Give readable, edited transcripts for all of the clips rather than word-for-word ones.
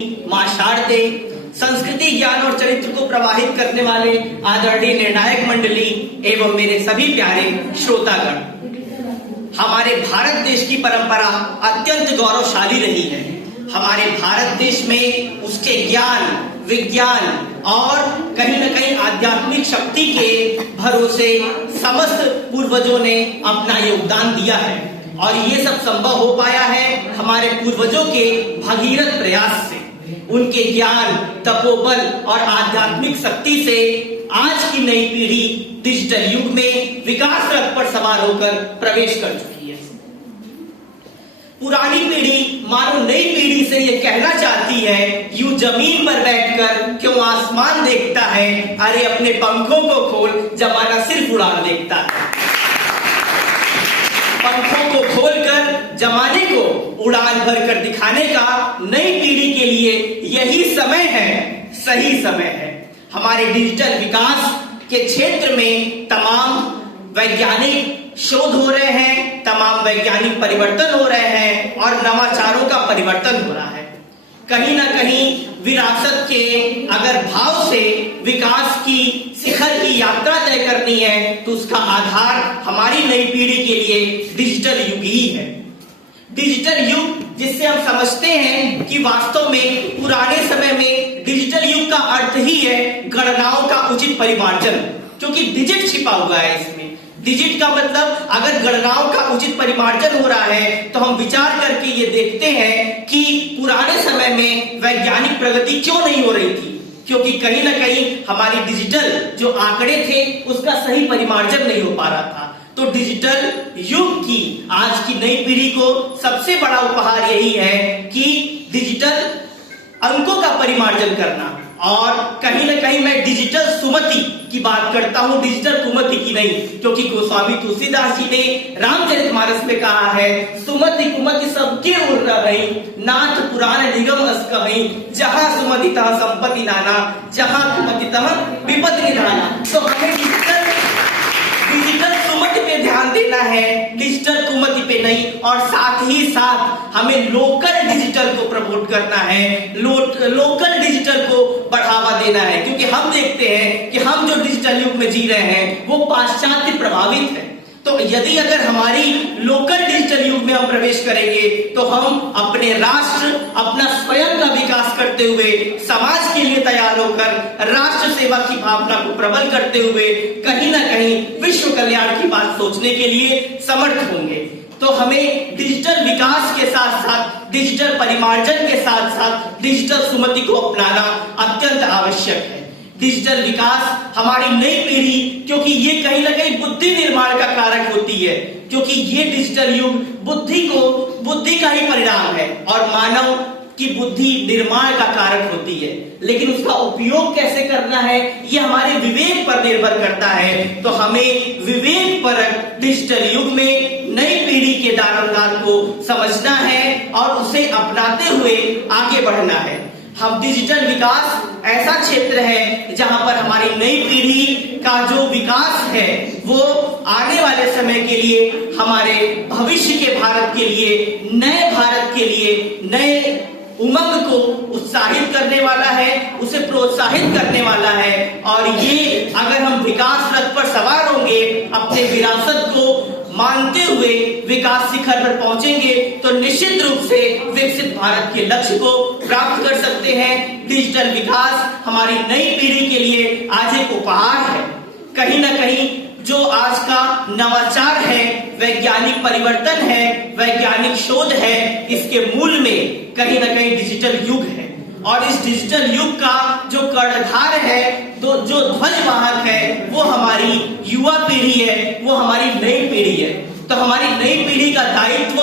मां शारदे, संस्कृति ज्ञान और चरित्र को प्रवाहित करने वाले आदरणीय निर्णायक मंडली एवं मेरे सभी प्यारे श्रोतागण, हमारे भारत देश की परंपरा अत्यंत गौरवशाली रही है। हमारे भारत देश में उसके ज्ञान, विज्ञान और कहीं न कहीं आध्यात्मिक शक्ति के भरोसे समस्त पूर्वजों ने अपना योगदान दिया है और ये सब संभव हो पाया है हमारे पूर्वजों के भगीरथ प्रयास से। उनके ज्ञान, तपोबल और आध्यात्मिक शक्ति से आज की नई पीढ़ी डिजिटल युग में विकास रथ पर सवार होकर प्रवेश कर चुकी है। पुरानी पीढ़ी मानो नई पीढ़ी से ये कहना चाहती है, यूं जमीन पर बैठकर क्यों आसमान देखता है, अरे अपने पंखों को खोल, जमाना सिर्फ उड़ान देखता है। पंखों को खोलकर जमाने को उड़ान भरकर दिखाने का नई पीढ़ी के लिए यही समय है, सही समय है। हमारे डिजिटल विकास के क्षेत्र में तमाम वैज्ञानिक शोध हो रहे हैं, तमाम वैज्ञानिक परिवर्तन हो रहे हैं और नवाचारों का परिवर्तन हो रहा है। कहीं ना कहीं विरासत के अगर भाव से विकास की शिखर की यात्रा तय करनी है तो उसका आधार हमारी नई पीढ़ी के लिए डिजिटल युग ही है। डिजिटल युग जिससे हम समझते हैं कि वास्तव में पुराने समय में डिजिटल युग का अर्थ ही है गणनाओं का उचित परिमार्जन, क्योंकि डिजिट छिपा हुआ है इसमें। डिजिट का मतलब अगर गणनाओं का उचित परिमार्जन हो रहा है तो हम विचार करके ये देखते हैं कि पुराने समय में वैज्ञानिक प्रगति क्यों नहीं हो रही थी, क्योंकि कहीं ना कहीं हमारी डिजिटल जो आंकड़े थे उसका सही परिमार्जन नहीं हो पा रहा था। तो डिजिटल युग की आज की नई पीढ़ी को सबसे बड़ा उपहार यही है कि डिजिटल अंकों का परिमार्जन करना। और कहीं ना कहीं मैं डिजिटल सुमति की बात करता हूं, डिजिटल कुमति की नहीं, क्योंकि गोस्वामी तुलसीदास जी ने रामचरितमानस में कहा है, सुमति कुमति सबके उड़ रही, नाथ पुराण निगम अस कहीं, जहां सुमति तहां संपत्ति नाना, जहां कुमति तहां विपत्ति निधाना। तो हमें डिजिटल सुमति पे ध्यान देना है, डिजिटल कुमति पे नहीं। और साथ ही साथ हमें लोकल डिजिटल को प्रमोट करना है, लोकल डिजिटल को बढ़ावा देना है, क्योंकि हम देखते हैं कि हम जो डिजिटल युग में जी रहे हैं वो पाश्चात्य प्रभावित है। तो यदि अगर हमारी लोकल डिजिटल युग में हम प्रवेश करेंगे तो हम अपने राष्ट्र, अपना स्वयं का विकास करते हुए, समाज के लिए तैयार होकर, राष्ट्र सेवा की भावना को प्रबल करते हुए कहीं ना कहीं विश्व कल्याण की बात सोचने के लिए समर्थ होंगे। तो हमें डिजिटल विकास के साथ साथ, डिजिटल परिमार्जन के साथ साथ डिजिटल सुमति को अपनाना अत्यंत आवश्यक है। डिजिटल विकास हमारी नई पीढ़ी, क्योंकि ये कहीं ना कहीं बुद्धि निर्माण का कारक होती है, क्योंकि ये डिजिटल युग बुद्धि का ही परिणाम है और मानव की बुद्धि निर्माण का कारक होती है। लेकिन उसका उपयोग कैसे करना है ये हमारे विवेक पर निर्भर करता है। तो हमें विवेक परक डिजिटल युग में नई पीढ़ी के दारोमदार को समझना है और उसे अपनाते हुए आगे बढ़ना है। हम डिजिटल विकास ऐसा क्षेत्र है जहां पर हमारी नई पीढ़ी का जो विकास है वो आने वाले समय के लिए, हमारे भविष्य के भारत के लिए, नए भारत के लिए, नए उमंग को उत्साहित करने वाला है, उसे प्रोत्साहित करने वाला है। और ये अगर हम विकास रथ पर सवार होंगे, अपने विरासत को मानते हुए विकास शिखर पर पहुंचेंगे तो निश्चित रूप से विकसित भारत के लक्ष्य को प्राप्त कर सकते हैं। डिजिटल विकास हमारी नई पीढ़ी के लिए आज एक उपहार है। कहीं ना कहीं जो आज का नवाचार है, वैज्ञानिक परिवर्तन है, वैज्ञानिक शोध है, इसके मूल में कहीं ना कहीं डिजिटल युग है। और इस डिजिटल युग का जो कर्णधार है, जो ध्वजवाहक है, वो हमारी युवा पीढ़ी है, वो हमारी नई पीढ़ी है। तो हमारी नई पीढ़ी का दायित्व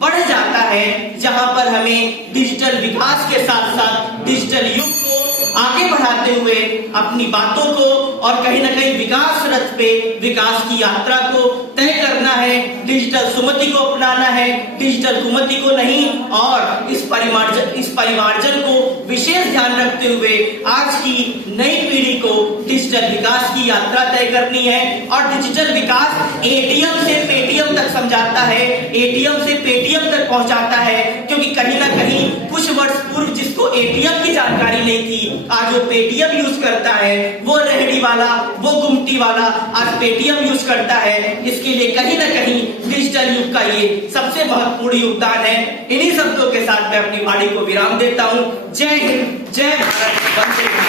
बढ़ जाता है, जहां पर हमें डिजिटल विकास के साथ साथ डिजिटल युग को आगे बढ़ाते हुए अपनी बातों को और कहीं ना कहीं विकास रथ पे, विकास की यात्रा को तय करना है, डिजिटल सुमति को अपनाना है, डिजिटल कुमति को नहीं। और इस परिमार्जन को विशेष ध्यान रखते हुए आज की नई पीढ़ी को डिजिटल विकास की यात्रा तय करनी है। और डिजिटल विकास एटीएम से पेटीएम तक समझाता है, एटीएम से पेटीएम तक पहुंचाता है, क्योंकि कहीं ना कहीं कुछ वर्ष पूर्व जिसको एटीएम की जानकारी नहीं थी, आज वो पेटीएम यूज करता है, वो रेहड़ी वाला, वो गुमटी वाला आज पेटीएम यूज करता है। इसके लिए कहीं ना कहीं डिजिटल युग का ये सबसे महत्वपूर्ण योगदान है। इन्हीं शब्दों के साथ मैं अपनी वाणी को विराम देता हूं। जय हिंद, जय भारत, वंदे